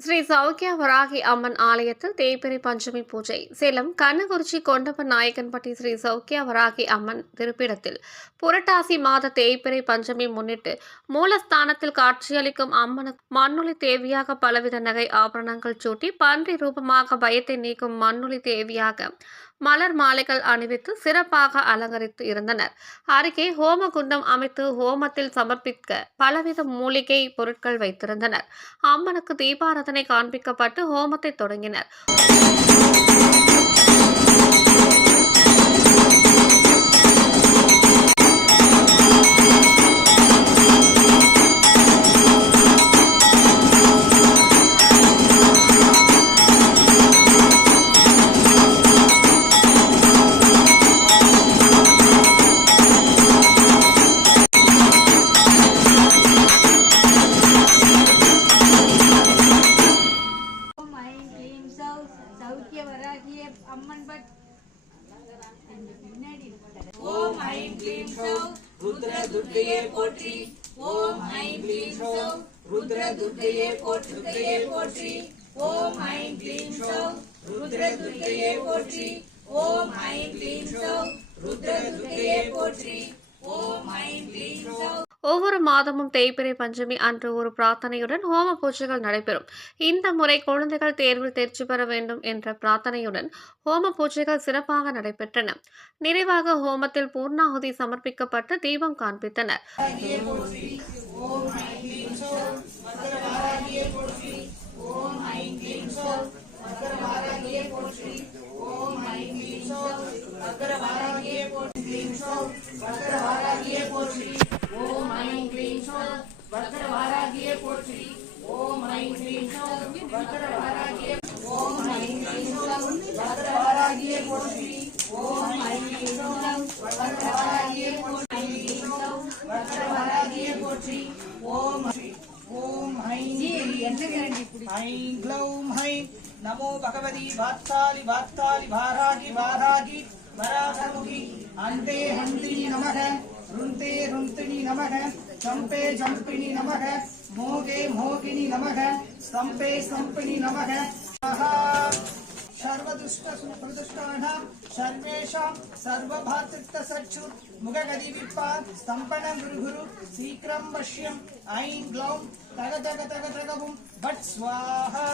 ஸ்ரீ சௌக்கிய வராகி அம்மன் ஆலயத்தில் தேய்பிறை பஞ்சமி பூஜை. சேலம் கண்ணகுறிச்சி கொண்டப்பன் நாயக்கன்பட்டி ஸ்ரீ சௌக்கிய வராகி அம்மன் திருப்பிடத்தில் புரட்டாசி மாத தேய்பிறை பஞ்சமி முன்னிட்டு மூலஸ்தானத்தில் காட்சியளிக்கும் அம்மனுக்கு மண்ணுளி தேவியாக பலவித நகை ஆபரணங்கள் சூட்டி பன்றி ரூபமாக பயத்தை நீக்கும் மண்ணுளி தேவியாக மலர் மாலைகள் அணிவித்து சிறப்பாக அலங்கரித்து இருந்தனர். அருகே ஹோம குண்டம் அமைத்து ஹோமத்தில் சமர்ப்பிக்க பலவித மூலிகை பொருட்கள் வைத்திருந்தனர். அம்மனுக்கு தீபாராதனை காண்பிக்கப்பட்டு ஹோமத்தை தொடங்கினர். சௌக்கியவராகிய அம்மன் பட் ஓம் ஐம் க்ளீம் சௌ ருத்ர துர்க்கையே போற்றி. ஓம் ஐம் க்ளீம் சௌ ருத்ர துர்க்கையே போற்றி. ஓம் ஐம் க்ளீம் சௌ ருத்ர துர்க்கையே போற்றி. ஓம் ஐம் க்ளீம் சௌ ருத்ர துர்க்கையே போற்றி. ஓம் ஐம் க்ளீம் சௌ. ஒவ்வொரு மாதமும் தேய்பிறை பஞ்சமி அன்று ஒரு பிரார்த்தனையுடன் ஹோம பூஜைகள் நடைபெறும். இந்த முறை குழந்தைகள் தேர்வில் தேர்ச்சி பெற வேண்டும் என்ற பிரார்த்தனையுடன் ஹோம பூஜைகள் சிறப்பாக நடைபெற்றன. நிறைவாக ஹோமத்தில் பூர்ணாகுதி சமர்ப்பிக்கப்பட்டு தீபம் காண்பித்தனர். ஓம் ஐம் க்ளீம் சௌ வக்ரவாராகியே போற்றி. ஓம் ஐம் க்ளீம் சௌ வக்ரவாராகியே. ஓம் ஐம் க்ளீம் சௌ வக்ரவாராகியே போற்றி. ஓம் ஐம் க்ளீம் சௌ வக்ரவாராகியே போற்றி. வக்ரவாராகியே போற்றி. ஓம் ஓம் ஐம் ஐம் க்ளௌம் ஐம் நமோ பகவதி வாத்தாலி வாத்தாலி வாராகி வாராகி வராகமுகி அந்தே ஹந்தினி நமக ருந்தே ருந்தினி நமக சம்பே ஜம்பினி நமக மோகே மோகினி நமக ஸ்தம்பே ஸ்தம்பினி நமக சர்வதுஷ்ட பிரதுஷ்டானாம் சர்வேஷாம் சர்வபாத்ருக்த சச்சு முககதி விப்பாத் ஸ்தம்பனம் குருகுரு சீக்கிரம் வஷ்யம் ஐம் க்ளௌம் தக தக தக தகவும் பட் ஸ்வாஹா.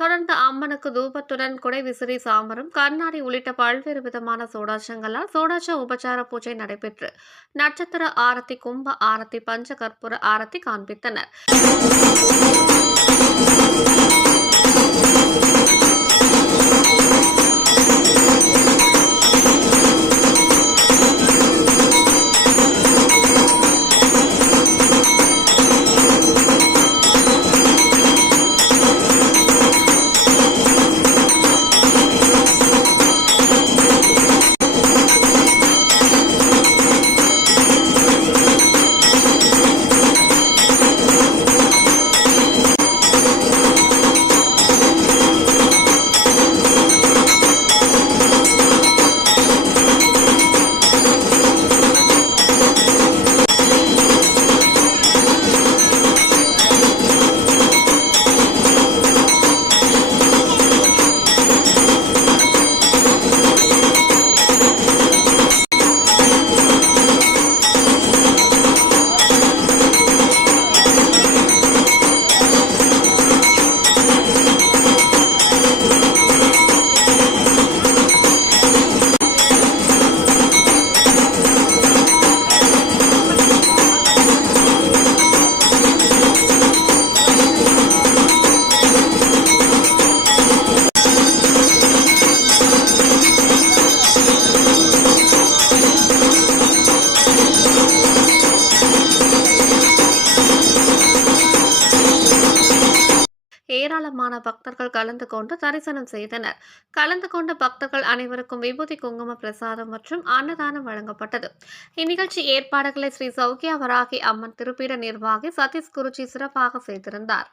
தொடர்ந்து அம்மனுக்கு தூபத்துடன் குடை விசிறி சாமரம் கண்ணாடி உள்ளிட்ட பல்வேறு விதமான சோடாசங்களால் சோடாச உபச்சார பூஜை நடைபெற்று நட்சத்திர ஆரத்தி கும்ப ஆரத்தி பஞ்ச கற்பூர ஆரத்தி காண்பித்தனர். பக்தர்கள் கலந்து கொண்டு தரிசனம் செய்தனர். கலந்து கொண்ட பக்தர்கள் அனைவருக்கும் விபூதி குங்கும பிரசாதம் மற்றும் அன்னதானம் வழங்கப்பட்டது. இந்நிகழ்ச்சி ஏற்பாடுகளை ஸ்ரீ சௌக்கியா வராகி அம்மன் திருப்பீட நிர்வாகி சதீஷ் குருஜி சிறப்பாக செய்திருந்தார்.